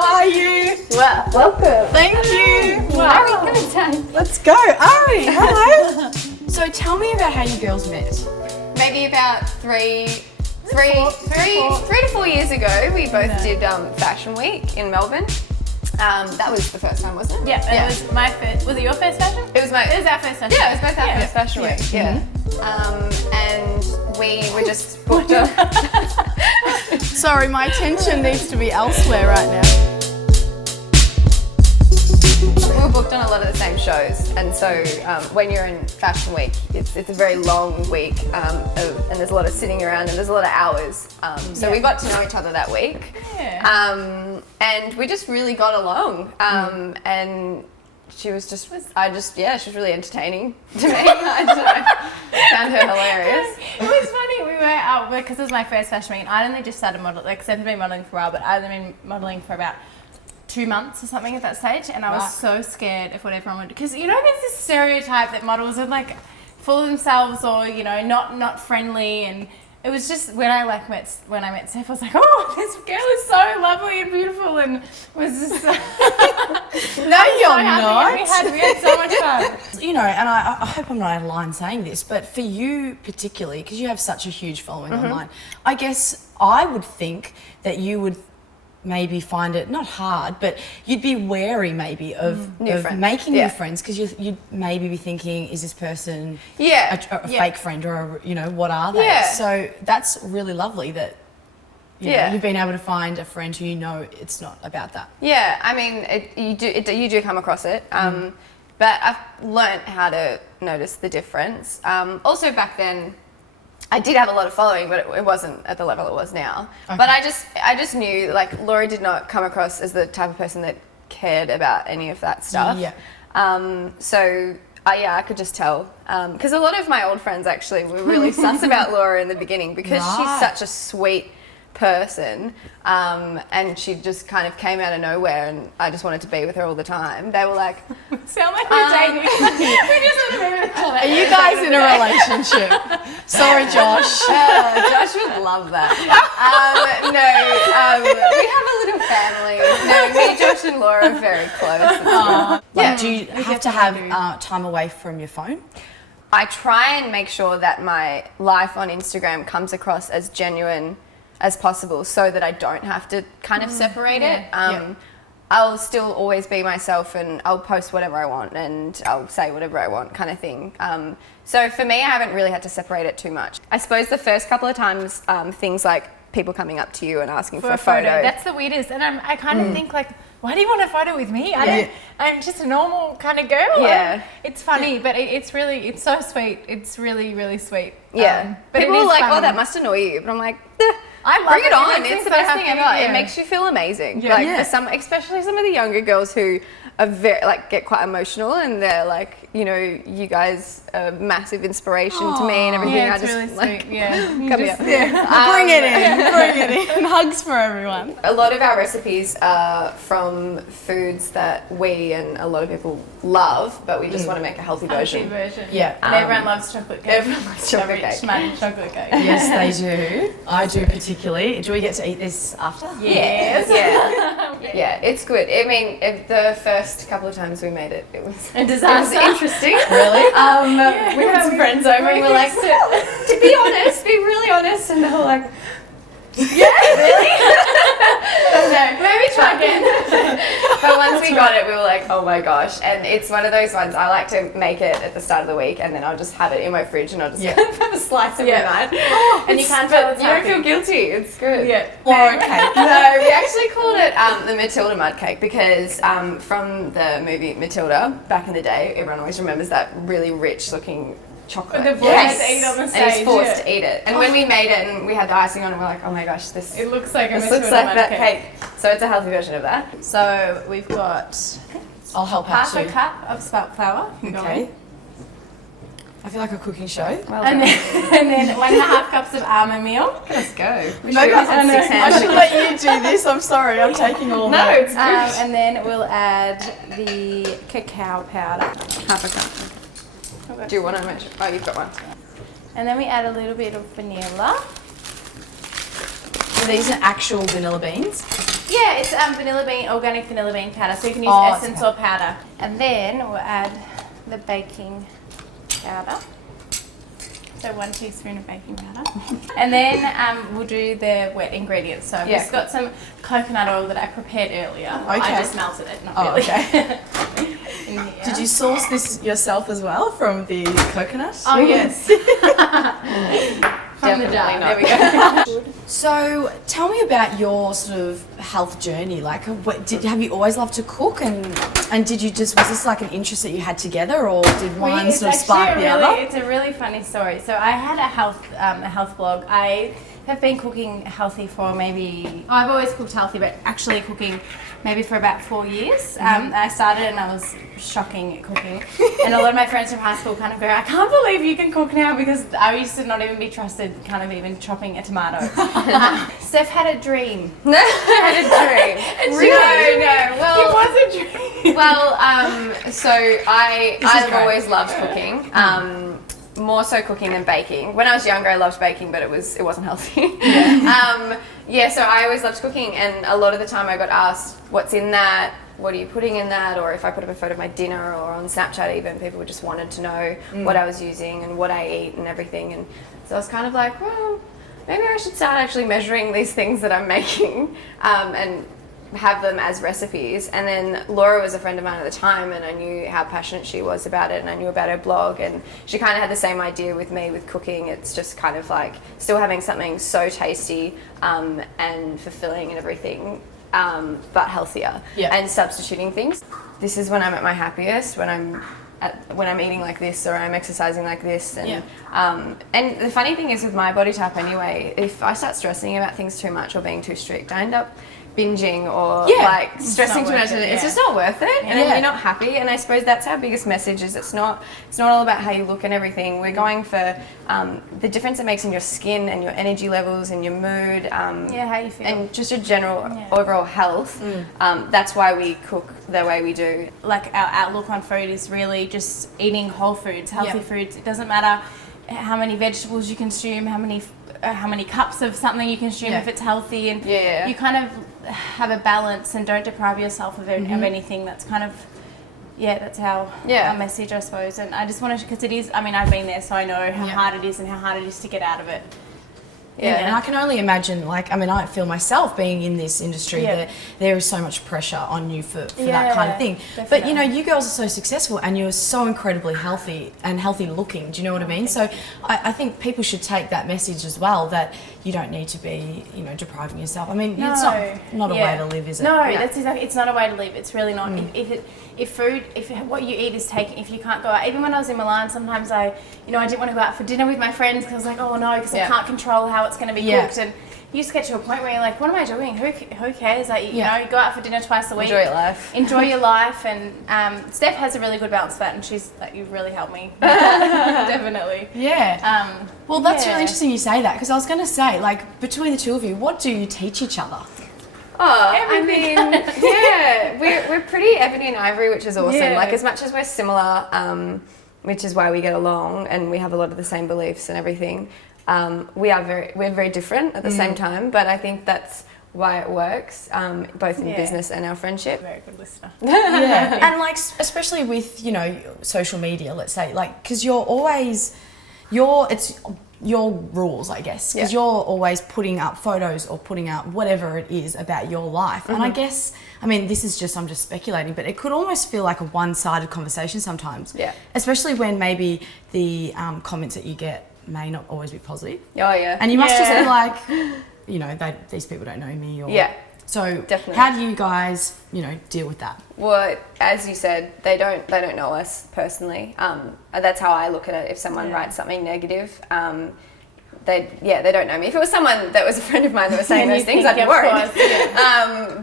how are you? Well, welcome. Thank you. Wow. Wow. Let's go. Ari, hello. So tell me about how you girls met. Maybe about three to 4 years ago, we both did Fashion Week in Melbourne. That was the first time, wasn't it? Yeah, it was my first. Was it your first fashion? It was our first fashion. Yeah, it was both our first fashion week. Yeah. And we were just booked on. Sorry, my attention needs to be elsewhere right now. We were booked on a lot of the same shows, and so when you're in Fashion Week, it's a very long week, and there's a lot of sitting around and there's a lot of hours. So we got to know each other that week, and we just really got along. And she was she was really entertaining to me. I don't know, found her hilarious. It was funny. We were out because it was my first fashion week, and I'd only just started modeling. Like, I'd been modeling for a while, but I'd been modeling for about 2 months or something at that stage, and I was so scared of what everyone would do. Because, you know, there's this stereotype that models are like full of themselves or, you know, not friendly, and it was just when I met Steph, I was like, oh, this girl is so lovely and beautiful, and was just No, you're not. We had so much fun. You know, and I hope I'm not out of line saying this, but for you particularly, because you have such a huge following online, I guess I would think that you would maybe find it not hard, but you'd be wary maybe of making new friends, because you'd maybe be thinking, is this person a fake friend, or what are they? Yeah. So that's really lovely that you know, you've been able to find a friend who it's not about that. Yeah, I mean, you do come across it, but I've learnt how to notice the difference. Also back then, I did have a lot of following, but it wasn't at the level it was now. Okay. But I just knew, like, Laurie did not come across as the type of person that cared about any of that stuff. Yeah. So I could just tell. Because a lot of my old friends actually were really sus about Laura in the beginning, because she's such a sweet person, and she just kind of came out of nowhere, and I just wanted to be with her all the time. They were like, sound like we're dating. We just want to be with each other. Are you guys in a relationship? Sorry, Josh. Josh would love that. We have a little family. No, me, Josh and Laura are very close. Do you have to have time away from your phone? I try and make sure that my life on Instagram comes across as genuine as possible, so that I don't have to kind of separate it. I'll still always be myself, and I'll post whatever I want, and I'll say whatever I want, kind of thing. So for me, I haven't really had to separate it too much. I suppose the first couple of times, things like people coming up to you and asking for a photo. That's the weirdest, and I kind of think, like, why do you want a photo with me? I'm just a normal kind of girl. Yeah. It's funny, but it's so sweet. It's really, really sweet. Yeah. But people are like, oh, that must annoy you. But I'm like, I love bring it on. It it's the best thing ever. Yeah. It makes you feel amazing. Yeah. Like for some, especially some of the younger girls who are get quite emotional, and they're like, you guys are massive inspiration to me and everything. Yeah, I it's just really like, sweet. Yeah. Bring it in. Hugs for everyone. A lot of our recipes are from foods that we and a lot of people love, but we just want to make a healthy version. Yeah. And everyone loves chocolate cake. Everyone loves chocolate cake. Chocolate cake. Yes, they do. I do particularly. Do we get to eat this after? Yes. Yeah, it's good. I mean, the first couple of times we made it, it was a disaster. It was interesting. Really? We had some friends over, and we're like, to be honest, be really honest, and they were like, yeah, really? Maybe try again. But once we got it, we were like, oh my gosh. And it's one of those ones, I like to make it at the start of the week, and then I'll just have it in my fridge, and I'll just kind of have a slice every night. And you can't tell it's you don't feel guilty. It's good. Yeah. Or cake. No, we actually called it the Matilda mud cake, because from the movie Matilda back in the day, everyone always remembers that really rich looking chocolate. The boys eat on the stage. And he's forced to eat it. And when we made it and we had the icing on it, we're like, oh my gosh, it looks like this looks like that cake. So it's a healthy version of that. So we've got I'll help out half a cup of spelt flour. Okay. I feel like a cooking show. Well and then 1.5 cups of almond meal. Let's go. Maybe I should let you do this. I'm sorry. I'm taking all that. No, it's good. And then we'll add the cacao powder. Half a cup. Do you want to measure? Oh, you've got one. And then we add a little bit of vanilla. So these are actual vanilla beans? Yeah, it's organic vanilla bean powder, so you can use essence or powder. And then we'll add the baking powder. So 1 teaspoon of baking powder. And then we'll do the wet ingredients. So I've just got some coconut oil that I prepared earlier. Okay. I just melted it, not really. Okay. Did you source this yourself as well from the coconut? Oh, yes. From the jar. There we go. So tell me about your sort of health journey. Like, have you always loved to cook, and was this like an interest that you had together, or did one sort of spark the other? It's a really funny story. So I had a health blog. I have been cooking healthy for I've always cooked healthy, but actually cooking maybe for about 4 years. I started and I was shocking at cooking. And a lot of my friends from high school kind of go, I can't believe you can cook now, because I used to not even be trusted kind of even chopping a tomato. Steph had a dream. I had a dream. Really? No. Well, it was a dream. Well, so I've always loved cooking. More so cooking than baking. When I was younger, I loved baking, but it wasn't healthy. So I always loved cooking, and a lot of the time I got asked, what's in that? What are you putting in that? Or if I put up a photo of my dinner, or on Snapchat even, people just wanted to know what I was using and what I eat and everything. And so I was kind of like, well, maybe I should start actually measuring these things that I'm making and have them as recipes. And then Laura was a friend of mine at the time, and I knew how passionate she was about it, and I knew about her blog, and she kind of had the same idea with me with cooking. It's just kind of like still having something so tasty and fulfilling and everything, but healthier, and substituting things. This is when I'm at my happiest, when I'm eating like this, or I'm exercising like this. And the funny thing is, with my body type anyway, if I start stressing about things too much or being too strict, I end up binging or like stressing too much. It's just not worth it, and then you're not happy. And I suppose that's our biggest message: is it's not all about how you look and everything. We're going for the difference it makes in your skin and your energy levels and your mood, how you feel, and just your general overall health. That's why we cook the way we do. Like, our outlook on food is really just eating whole foods, healthy foods. It doesn't matter how many vegetables you consume, how many cups of something you consume, if it's healthy, and you kind of have a balance and don't deprive yourself of anything. That's kind of that's our message, I suppose. And I just wanted to, because it is, I mean, I've been there, so I know how hard it is and how hard it is to get out of it. And I can only imagine, like, I mean, I feel myself being in this industry that there is so much pressure on you for that kind of thing. Definitely. But, you know, you girls are so successful and you're so incredibly healthy and healthy looking. Do you know what I mean? So I think people should take that message as well, that you don't need to be, you know, depriving yourself. I mean, it's not a way to live, is it? No, that's exactly, it's not a way to live. It's really not. If what you eat is taking, if you can't go out, even when I was in Milan, sometimes I didn't want to go out for dinner with my friends because I was like, oh no, because I can't control how it's going to be cooked. And you just get to a point where you're like, what am I doing? Who cares? Like, you know, you go out for dinner twice a week. Enjoy your life. Enjoy your life. And Steph has a really good balance for that, and she's like, you've really helped me. Definitely. Yeah. Well, that's really interesting you say that, because I was going to say, like, between the two of you, what do you teach each other? Oh, everything. I mean, we're pretty ebony and ivory, which is awesome. Yeah. Like, as much as we're similar, which is why we get along, and we have a lot of the same beliefs and everything, we're very different at the same time. But I think that's why it works, both in business and our friendship. Very good listener. And like, especially with, you know, social media, let's say, like, because it's your rules, I guess, because you're always putting up photos or putting up whatever it is about your life. And I guess, I mean, I'm just speculating, but it could almost feel like a one-sided conversation sometimes. Yeah. Especially when maybe the comments that you get may not always be positive. Oh, yeah. And you must just be like, you know, these people don't know me. Or, so definitely. How do you guys, you know, deal with that? Well, as you said, they don't know us personally. That's how I look at it. If someone writes something negative, they don't know me. If it was someone that was a friend of mine that was saying those things, I'd be worried.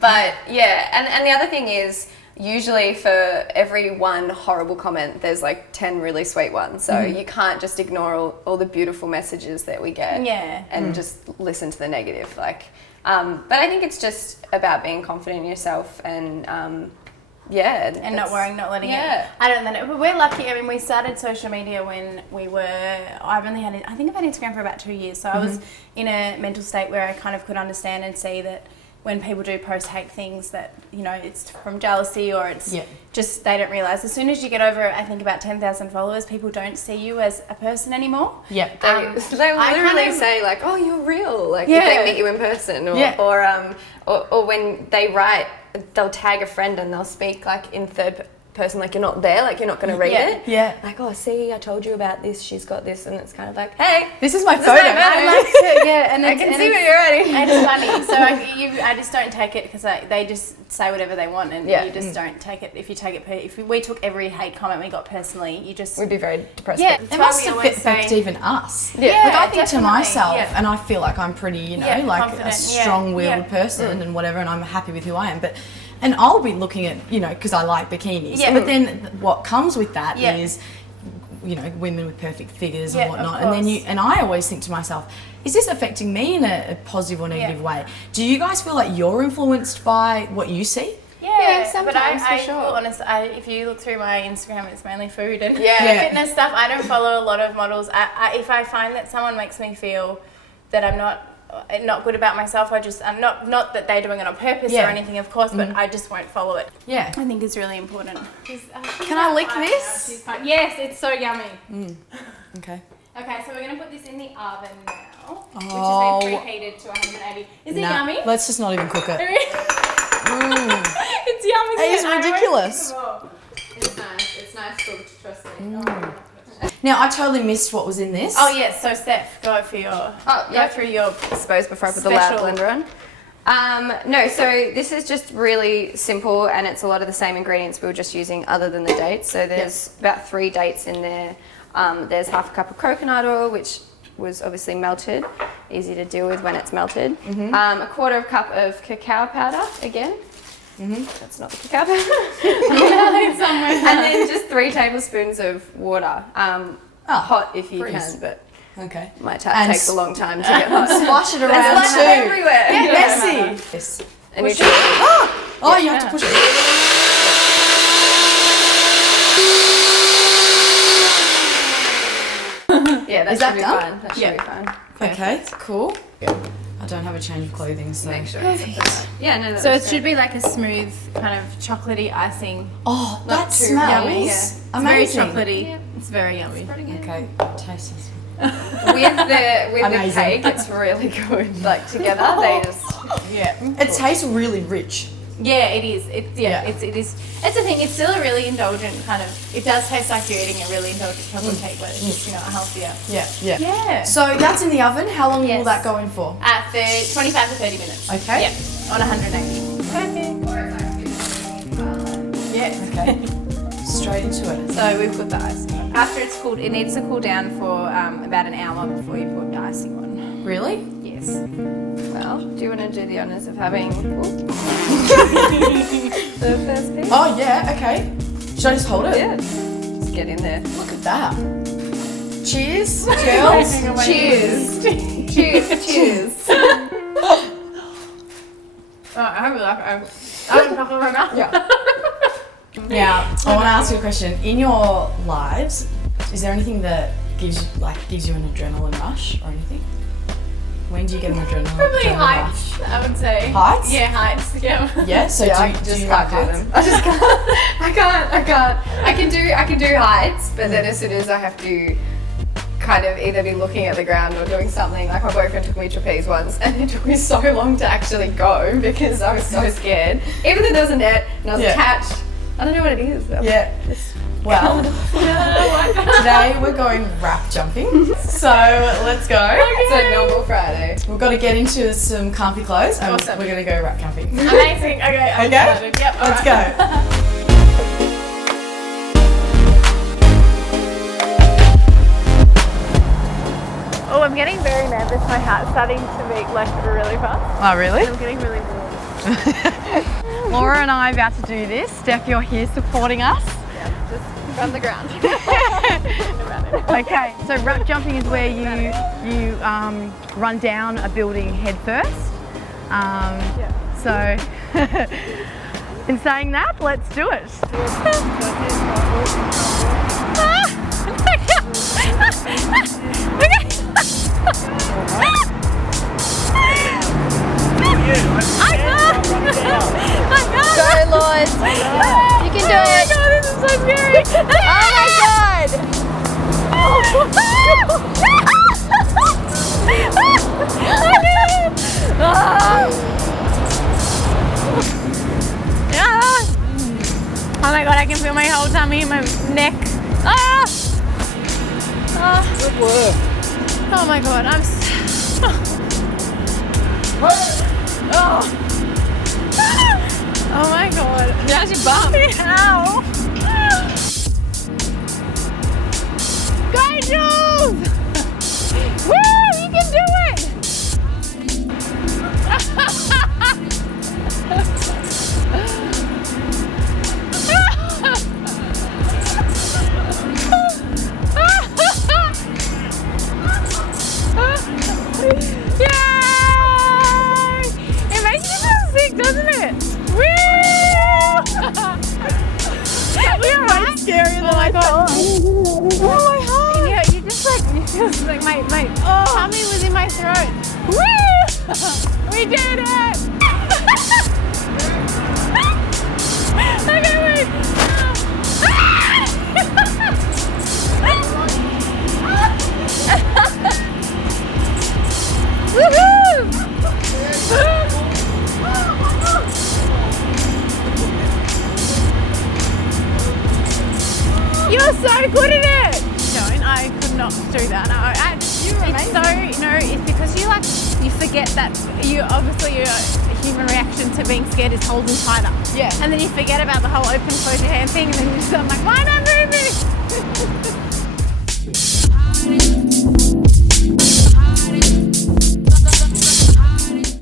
But and the other thing is, usually for every one horrible comment, there's like 10 really sweet ones. So you can't just ignore all the beautiful messages that we get and just listen to the negative. Like, but I think it's just about being confident in yourself and and not worrying, not letting it. I don't know. But we're lucky. I mean, we started social media when I think I've had Instagram for about 2 years. So I was in a mental state where I kind of could understand and see that when people do post hate things that, you know, it's from jealousy or it's just they don't realise. As soon as you get over, I think, about 10,000 followers, people don't see you as a person anymore. They literally say like, oh, you're real, like if they meet you in person, or when they write, they'll tag a friend and they'll speak like in third person, like you're not there, like you're not going to read it. Yeah. Like, oh, see, I told you about this. She's got this, and it's kind of like, hey, this is my photo. And I can see what you're writing. And it's funny. So I just don't take it because they just say whatever they want, and you just don't take it. If you take it, if we took every hate comment we got personally, we'd be very depressed. Yeah, it must affect even us. Like I think to myself, and I feel like I'm pretty, you know, like confident, a strong-willed person and whatever, and I'm happy with who I am, but. And I'll be looking at, you know, because I like bikinis. Yeah. But then what comes with that is, you know, women with perfect figures and whatnot. And then I always think to myself, is this affecting me in a positive or negative way? Do you guys feel like you're influenced by what you see? Yeah, sometimes, but for sure. Honest, if you look through my Instagram, it's mainly food and fitness stuff. I don't follow a lot of models. If I find that someone makes me feel that I'm not good about myself, I'm not that they're doing it on purpose or anything, of course, but I just won't follow it. Yeah. I think it's really important. Can I lick this? Yes, it's so yummy. Okay. Okay, so we're going to put this in the oven now, which has been preheated to 180. Is it yummy? Let's just not even cook it. It's yummy. It's ridiculous. It's nice. It's nice cooked, trust me. Now, I totally missed what was in this. Oh, yes. So, Steph, go through your... I suppose before I put the loud blender on. No, so this is just really simple, and it's a lot of the same ingredients we were just using other than the dates. So there's about 3 dates in there. There's half a cup of coconut oil, which was obviously melted. Easy to deal with when it's melted. A quarter of a cup of cacao powder, again. That's not the cacao powder. And then just 3 tablespoons of water. Hot if you can, but my tap takes a long time to get hot. Splash it around too. Everywhere. Get messy. Yes. And you you have to push it. Yeah, that should be fine. That should be fine. Okay, cool. I don't have a change of clothing, so make sure it's so it should be like a smooth kind of chocolatey icing. Oh, that smells yummy. Amazing. It's very chocolately. It's very yummy. Okay, taste this. With the cake, it's really good. Like together, they just It tastes really rich. Yeah, it is. It is. It's the thing. It's still a really indulgent kind of. It does taste like you're eating a really indulgent chocolate cake, but it's just, you know, a healthier. Yeah. So that's in the oven. How long will that go in for? 25 to 30 minutes. Okay. Yeah. On 180. Perfect. Yeah. Okay. Straight into it. So we've put the icing on. After it's cooled, it needs to cool down for about an hour before you put the icing on. Really? Yes. Well, do you want to do the honours of having the first piece? Oh yeah, okay. Should I just hold it? Yeah. Just get in there. Look at that. Cheers, girls. Cheers. Cheers. I really like it. I'm talking right now. Yeah. Now, I want to ask you a question. In your lives, is there anything that gives you an adrenaline rush or anything? When do you get an adrenaline Probably rush? heights, I would say. Heights? Yeah, heights. Yeah. Yeah. So do you like heights? I just can't. I can't. I can do heights, but then as soon as I have to kind of either be looking at the ground or doing something, like my boyfriend took me trapeze once, and it took me so long to actually go because I was so scared. Even though there was a net and I was attached. I don't know what it is. Yeah. Well, today we're going wrap jumping, so let's go. It's a normal Friday. We've got to get into some comfy clothes and we're going to go wrap jumping. Amazing. Okay. Okay? Yep. Let's go. Oh, I'm getting very nervous. My heart's starting to beat like really fast. Oh, really? I'm getting really warm. Laura and I are about to do this. Steph, you're here supporting us. Yeah, just run the ground. Okay, so wrap jumping is where you run down a building head first. So, in saying that, let's do it. I Oh my god, I can feel my whole tummy, my neck. Ah! Oh. Good work. Oh my god, I'm oh. Oh my god. How's your bum? Ow. Go Jules! Woo! You can do it! Yay! It makes me feel sick, doesn't it? Woo! That was way scarier than I thought. Oh my heart! Yeah, you just like my tummy was in my throat. Woo! We did it! Okay, wait. Woohoo! You're so good at it! Don't, I could not do that. No, it's because you forget that your human reaction to being scared is holding tighter. Yeah. And then you forget about the whole open close your hand thing and then you're just like, why am I moving?